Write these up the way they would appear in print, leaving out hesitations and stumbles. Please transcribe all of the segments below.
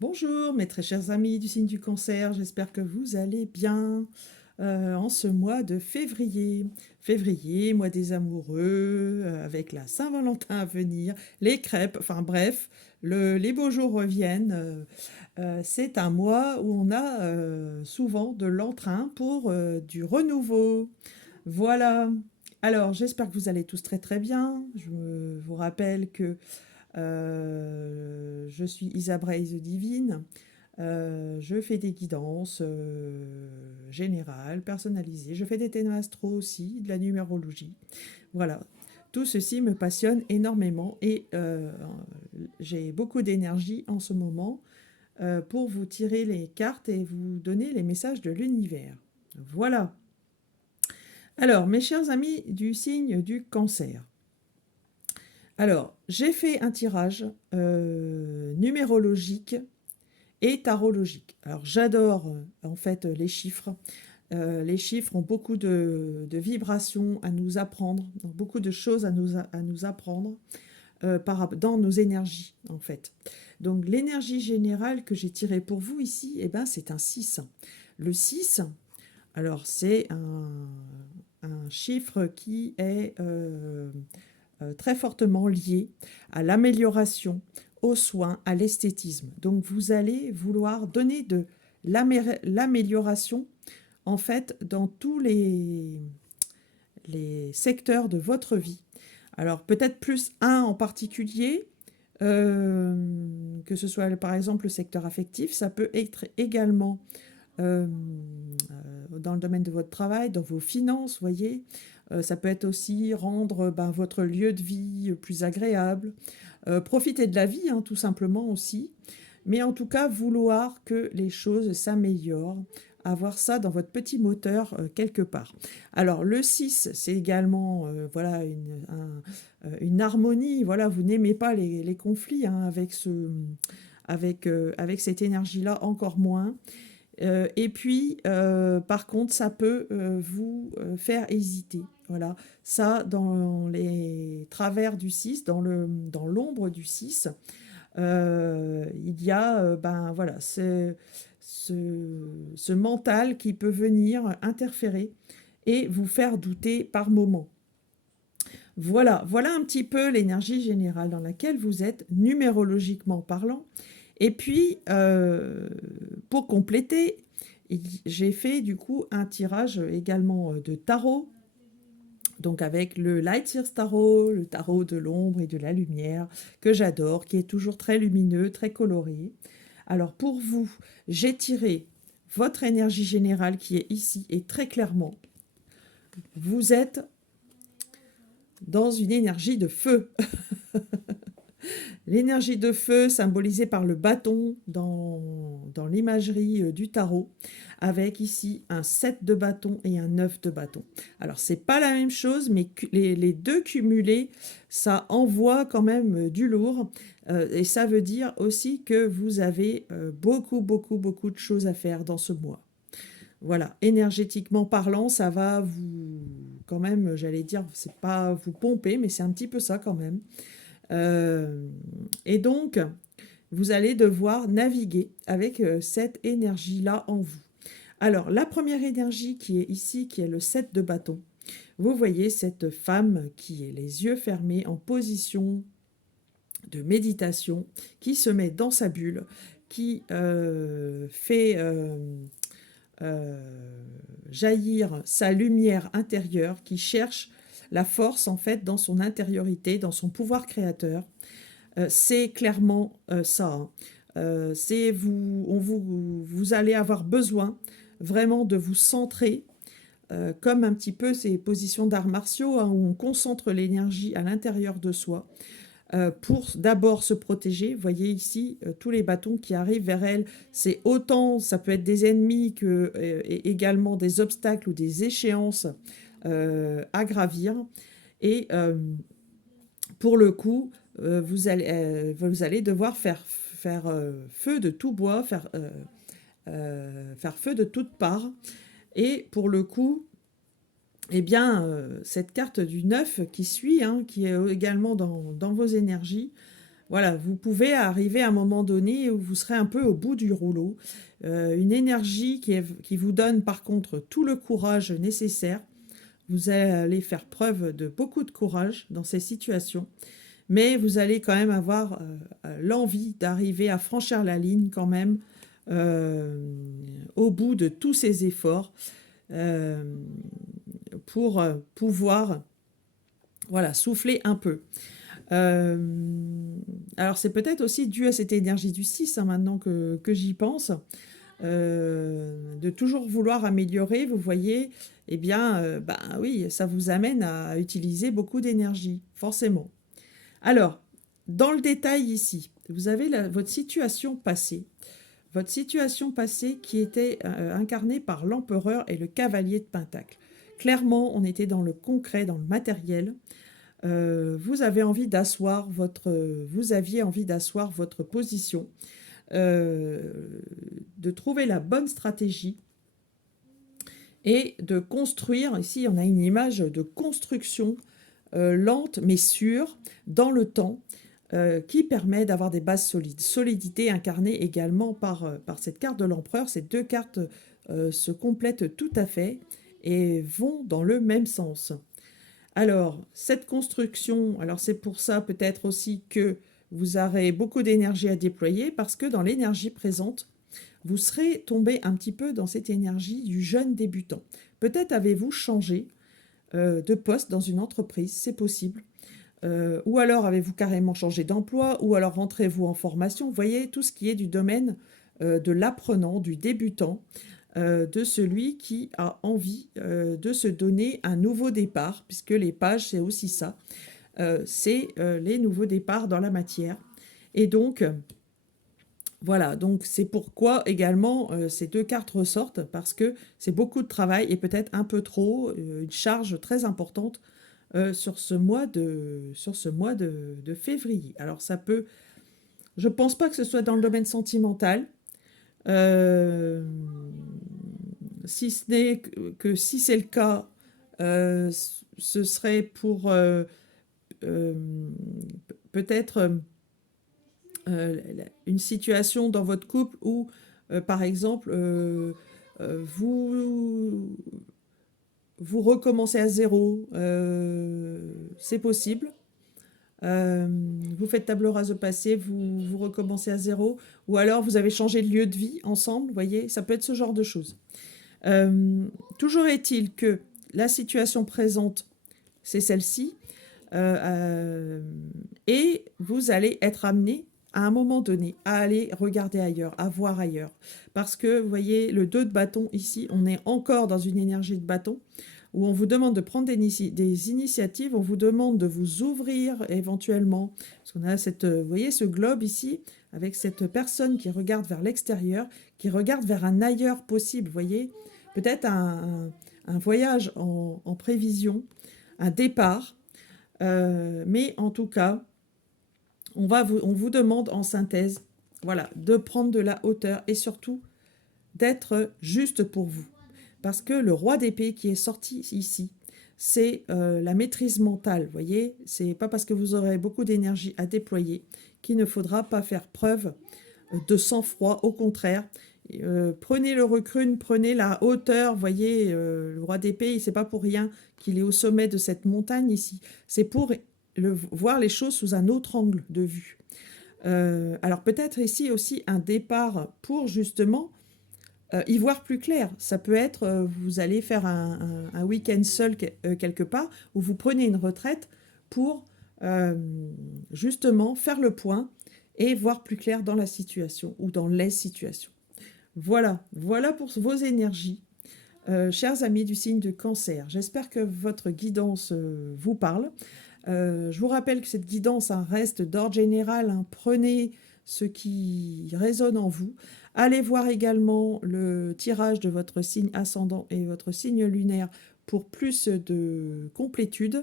Bonjour mes très chers amis du signe du cancer, j'espère que vous allez bien en ce mois de février. Février, mois des amoureux, avec la Saint-Valentin à venir, les crêpes, enfin bref, les beaux jours reviennent. C'est un mois où on a souvent de l'entrain pour du renouveau. Voilà. Alors j'espère que vous allez tous très très bien. Vous rappelle que je suis Isa Braise Divine. Je fais des guidances générales, personnalisées. Je fais des thèmes astro aussi, de la numérologie. Voilà. Tout ceci me passionne énormément et j'ai beaucoup d'énergie en ce moment pour vous tirer les cartes et vous donner les messages de l'univers. Voilà. Alors, mes chers amis du signe du cancer, alors, j'ai fait un tirage numérologique et tarologique. Alors, j'adore en fait les chiffres. Les chiffres ont beaucoup de vibrations à nous apprendre, donc beaucoup de choses à nous apprendre dans nos énergies en fait. Donc, l'énergie générale que j'ai tirée pour vous ici, eh ben, c'est un 6. Le 6, alors c'est un chiffre qui est très fortement lié à l'amélioration, aux soins, à l'esthétisme. Donc vous allez vouloir donner de l'amélioration en fait dans tous les secteurs de votre vie. Alors peut-être plus un en particulier, que ce soit par exemple le secteur affectif, ça peut être également dans le domaine de votre travail, dans vos finances, vous voyez. Ça peut être aussi rendre votre lieu de vie plus agréable, profiter de la vie, hein, tout simplement aussi. Mais en tout cas, vouloir que les choses s'améliorent, avoir ça dans votre petit moteur quelque part. Alors, le 6, c'est également voilà, une harmonie. Voilà, vous n'aimez pas les conflits hein, avec cette énergie-là, encore moins. Et puis, par contre, ça peut vous faire hésiter. Voilà, ça, dans les travers du 6, dans l'ombre du 6, il y a voilà, ce mental qui peut venir interférer et vous faire douter par moments. Voilà, voilà un petit peu l'énergie générale dans laquelle vous êtes, numérologiquement parlant. Et puis, pour compléter, j'ai fait du coup un tirage également de tarot, donc avec le Light Years Tarot, le tarot de l'ombre et de la lumière, que j'adore, qui est toujours très lumineux, très coloré. Alors pour vous, j'ai tiré votre énergie générale qui est ici et très clairement, vous êtes dans une énergie de feu. L'énergie de feu symbolisée par le bâton dans l'imagerie du tarot, avec ici un 7 de bâton et un 9 de bâton. Alors, c'est pas la même chose, mais les deux cumulés, ça envoie quand même du lourd. Et ça veut dire aussi que vous avez beaucoup, beaucoup, beaucoup de choses à faire dans ce mois. Voilà, énergétiquement parlant, ça va vous, quand même, j'allais dire, c'est pas vous pomper, mais c'est un petit peu ça quand même. Euh, et donc, vous allez devoir naviguer avec cette énergie-là en vous. Alors, la première énergie qui est ici, qui est le 7 de bâton, vous voyez cette femme qui est les yeux fermés en position de méditation, qui se met dans sa bulle, qui fait jaillir sa lumière intérieure, qui cherche la force en fait dans son intériorité, dans son pouvoir créateur. C'est clairement ça. Hein. C'est vous allez avoir besoin vraiment de vous centrer, comme un petit peu ces positions d'arts martiaux hein, où on concentre l'énergie à l'intérieur de soi pour d'abord se protéger. Vous voyez ici tous les bâtons qui arrivent vers elle. C'est autant, ça peut être des ennemis que et également des obstacles ou des échéances à gravir. Et pour le coup, vous allez devoir faire feu de tout bois, faire feu de toutes parts. Et pour le coup, eh bien, cette carte du 9 qui suit, hein, qui est également dans vos énergies, Voilà, vous pouvez arriver à un moment donné où vous serez un peu au bout du rouleau. Une énergie qui vous donne par contre tout le courage nécessaire. Vous allez faire preuve de beaucoup de courage dans ces situations, mais vous allez quand même avoir l'envie d'arriver à franchir la ligne quand même euh, au bout de tous ces efforts euh, pour pouvoir voilà, souffler un peu. Euh, alors c'est peut-être aussi dû à cette énergie du 6, hein, maintenant que j'y pense, de toujours vouloir améliorer, vous voyez, eh bien, bah oui, ça vous amène à utiliser beaucoup d'énergie, forcément. Alors, dans le détail ici, vous avez votre situation passée. Votre situation passée qui était incarnée par l'empereur et le cavalier de Pentacle. Clairement, on était dans le concret, dans le matériel. Vous aviez envie d'asseoir votre position, euh, de trouver la bonne stratégie et de construire. Ici, on a une image de construction lente mais sûre dans le temps qui permet d'avoir des bases solides. Solidité incarnée également par cette carte de l'empereur. Ces deux cartes se complètent tout à fait et vont dans le même sens. Alors, cette construction, alors c'est pour ça peut-être aussi que vous aurez beaucoup d'énergie à déployer parce que dans l'énergie présente, vous serez tombé un petit peu dans cette énergie du jeune débutant. Peut-être avez-vous changé de poste dans une entreprise, c'est possible. Ou alors avez-vous carrément changé d'emploi, ou alors rentrez-vous en formation. Vous voyez, tout ce qui est du domaine de l'apprenant, du débutant, de celui qui a envie de se donner un nouveau départ, puisque les pages, c'est aussi ça. C'est les nouveaux départs dans la matière. Et donc, voilà, donc c'est pourquoi également ces deux cartes ressortent, parce que c'est beaucoup de travail et peut-être un peu trop, une charge très importante sur ce mois de février. Alors ça peut, je pense pas que ce soit dans le domaine sentimental, euh, si ce n'est que si c'est le cas, ce serait pour euh, peut-être une situation dans votre couple où, par exemple, vous vous recommencez à zéro, c'est possible. Vous faites table rase au passé, vous recommencez à zéro, ou alors vous avez changé de lieu de vie ensemble, vous voyez, ça peut être ce genre de choses. Euh, Toujours est-il que la situation présente, c'est celle-ci, euh, euh, et vous allez être amené à un moment donné à aller regarder ailleurs, à voir ailleurs. Parce que, vous voyez, le 2 de bâton ici, on est encore dans une énergie de bâton, où on vous demande de prendre des initiatives, on vous demande de vous ouvrir éventuellement. Parce qu'on a cette, vous voyez ce globe ici, avec cette personne qui regarde vers l'extérieur, qui regarde vers un ailleurs possible, vous voyez. Peut-être un voyage en prévision, un départ. Mais en tout cas, on vous demande en synthèse, voilà, de prendre de la hauteur et surtout d'être juste pour vous. Parce que le roi d'épée qui est sorti ici, c'est la maîtrise mentale, vous voyez. C'est pas parce que vous aurez beaucoup d'énergie à déployer qu'il ne faudra pas faire preuve de sang-froid. Au contraire, prenez le recrune, prenez la hauteur. Vous voyez, le roi d'épée, c'est pas pour rien qu'il est au sommet de cette montagne ici. C'est pour voir les choses sous un autre angle de vue. Alors peut-être ici aussi un départ pour justement y voir plus clair. Ça peut être, vous allez faire un week-end seul quelque part, où vous prenez une retraite pour euh, justement faire le point et voir plus clair dans la situation ou dans les situations. Voilà, voilà pour vos énergies. Chers amis du signe de Cancer, j'espère que votre guidance vous parle. Je vous rappelle que cette guidance reste d'ordre général. Prenez ce qui résonne en vous. Allez voir également le tirage de votre signe ascendant et votre signe lunaire pour plus de complétude.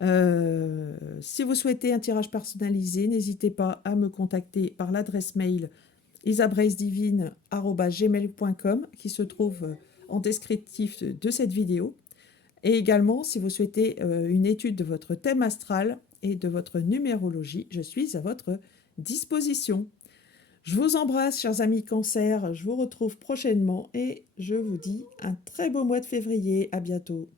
Si vous souhaitez un tirage personnalisé, n'hésitez pas à me contacter par l'adresse mail isabraisdivine@gmail.com qui se trouve en descriptif de cette vidéo. Et également, si vous souhaitez une étude de votre thème astral, et de votre numérologie, je suis à votre disposition. Je vous embrasse, chers amis Cancer, je vous retrouve prochainement et je vous dis un très beau mois de février. À bientôt.